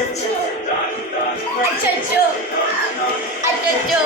அச்சச்சோ அச்சச்சோ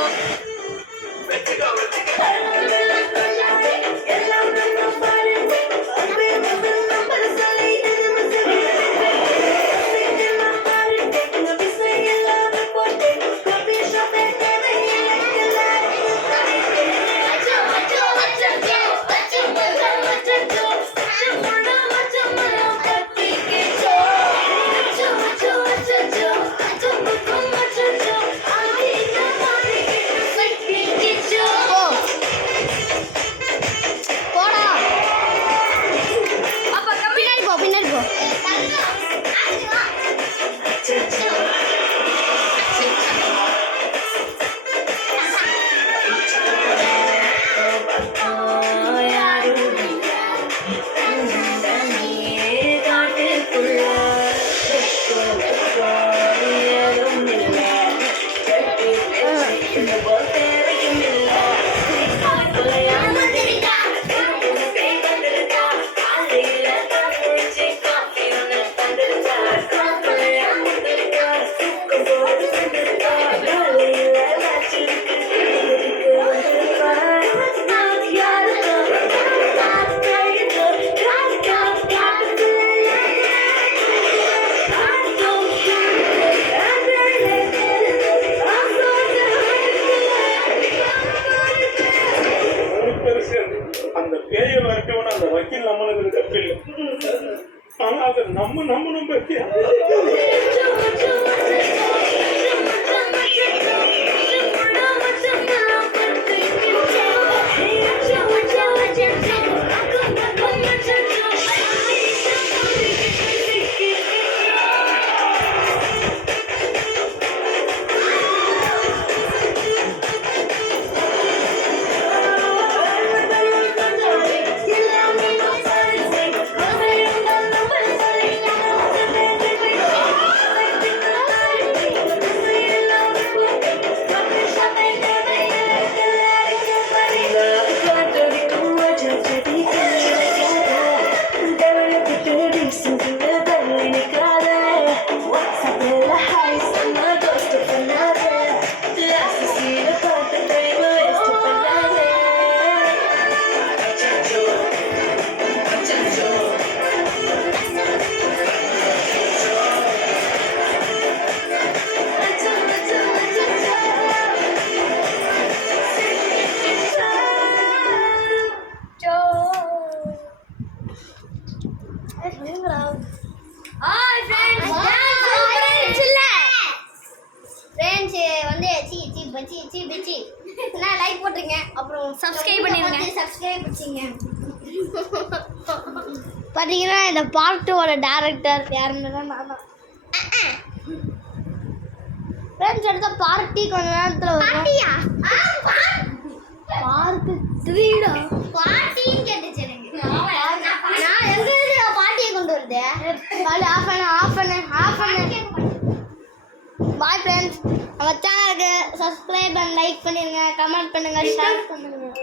அந்த பேய வரட்டவன அந்த வக்கீல் நம்மளுக்கு தப்பில்லை. ஆனா அது நம்ம பத்தியா லைக் போட்டுருங்க, அப்புறம் சப்ஸ்கிரைப் பண்ணிடுங்க. பார்த்தீங்கன்னா இந்த பார்ட் 2 டைரக்டர் யாருன்னு நான் தான். ஃப்ரெண்ட்ஸ் அடுத்த பார்ட்டி கொஞ்ச நேரத்தில் வரும். பார்ட் 3 பார்ட்டின்னு கேட்டுச்சு எனக்கு. நான் எங்க பார்ட்டியை கொண்டு வருது ஆஃப் பண்ணு. பாய் ஃப்ரெண்ட்ஸ், நம்ம சேனலுக்கு சப்ஸ்கிரைப் அண்ட் லைக் பண்ணிடுங்க, கமெண்ட் பண்ணுங்கள், ஷேர் பண்ணுங்கள்.